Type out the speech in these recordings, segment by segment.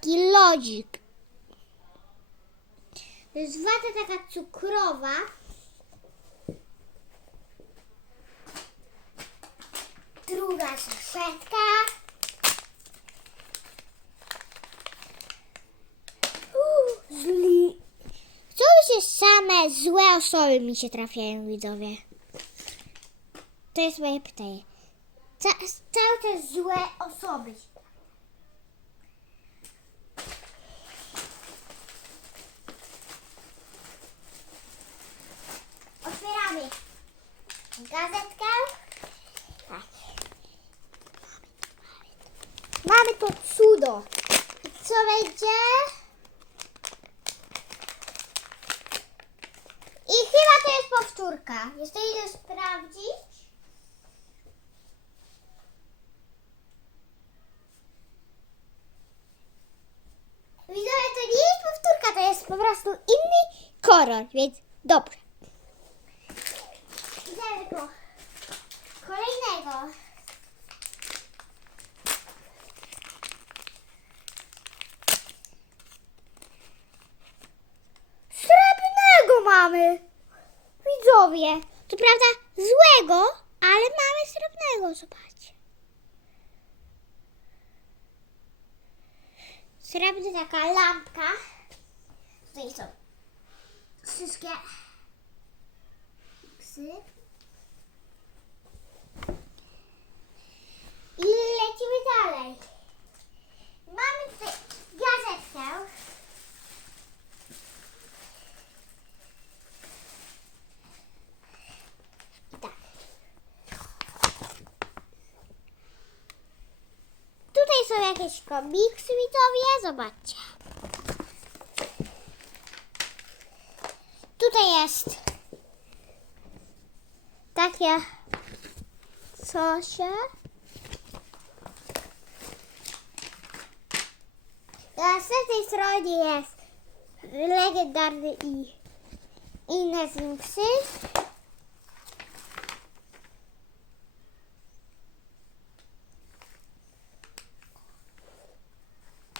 taki lodzik. To jest wata taka cukrowa. Druga saszetka. Zli. Co się same złe osoby mi się trafiają, widzowie? To jest moje pytanie. Ca cały czas złe osoby. się trafiają. Otwieramy gazetkę. Tak. Mamy to cudo. I co będzie? I chyba to jest powtórka. Jeszcze idę sprawdzić. Widzowie, to nie jest powtórka, to jest po prostu inny kolor, więc dobrze. Idziemy po kolejnego. Srebrnego mamy. Widzowie, to prawda złego, ale mamy srebrnego, zobaczcie. Srebrny taka lampka. Tutaj są wszystkie psy. I lecimy dalej. Mamy tutaj gazetkę. I tak. Tutaj są jakieś komiksy, widzowie, zobaczcie. Tutaj jest takie coś. Na następnej stronie jest legendarny i inne z nim psy.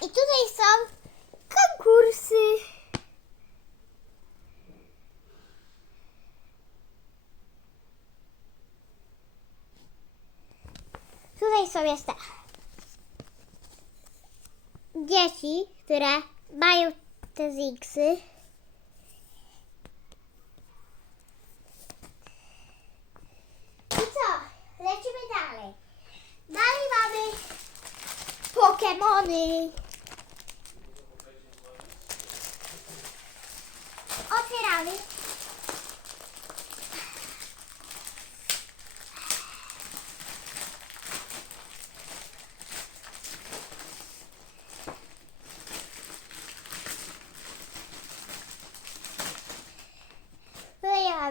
I tutaj są konkursy. Tutaj są jeszcze dzieci, które mają te zigsy. I co? Lecimy dalej. Dalej mamy Pokemony. Otwieramy.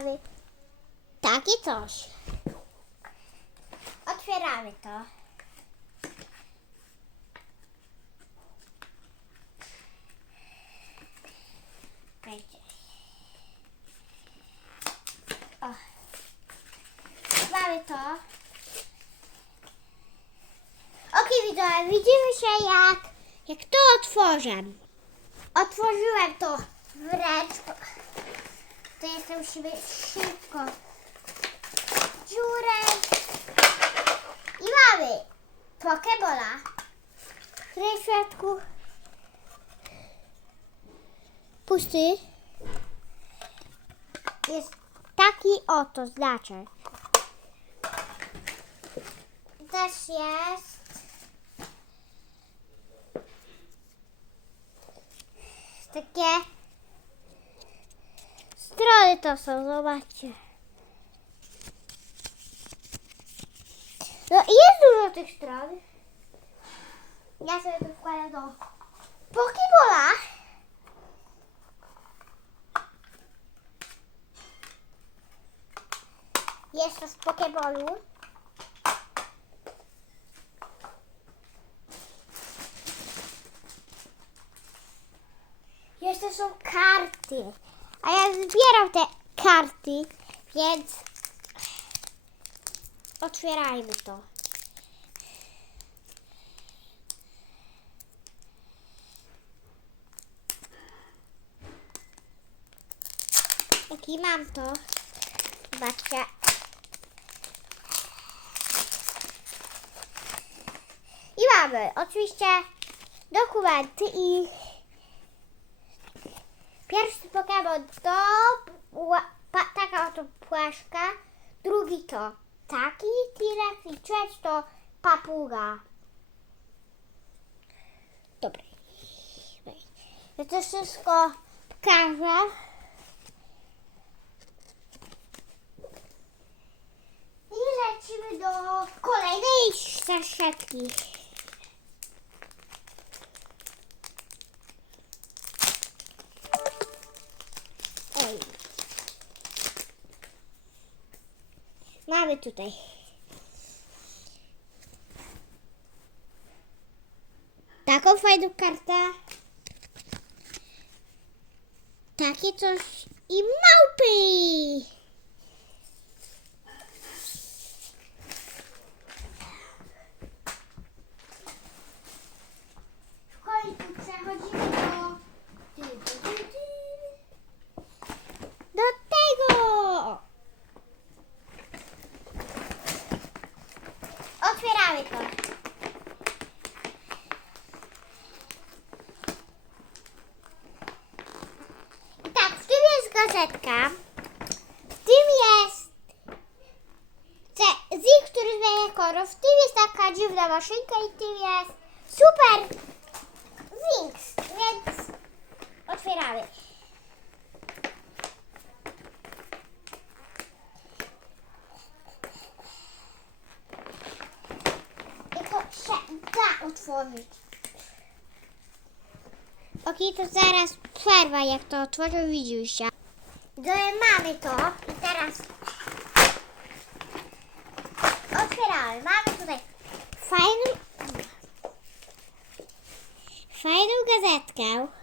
Mamy takie coś. Otwieramy to. Czekajcie. O. Mamy to. Widzimy się jak, jak to otworzę. Otworzyłem to wręcz. To jeszcze musimy szybko dziurę. I mamy Pokebola, który w środku pusty. Jest taki oto znaczek. Też jest takie strony to są, zobaczcie. No i jest dużo tych stron. Ja sobie to wkładam do Pokebola. Jeszcze z Pokebolu. są karty. A ja zbieram te karty, więc otwierajmy to. Jaki mam to? Zobaczcie. I mamy oczywiście dokumenty i pierwszy Pokémon to pa, taka oto płaszka, drugi to taki T-Rex i trzeci to papuga. Dobra. Ja to wszystko pokażę. I lecimy do kolejnej saszetki. Mamy tutaj. Taką fajną kartę. Takie coś i małpy. W końcu przechodzimy do... ty, ty, ty, ty. Do tego! Otwieramy to. I tak, w tym gazetka. W tym jest ce- Zik, który zmienia kolor. W tym jest taka dziwna maszynka i w tym jest super Zinks, więc otwieramy. To się da otworzyć. Okej, to zaraz przerwa, jak to otworzę, widzicie. Dalej mamy to i teraz otwieramy. Mamy tutaj fajną, fajną gazetkę.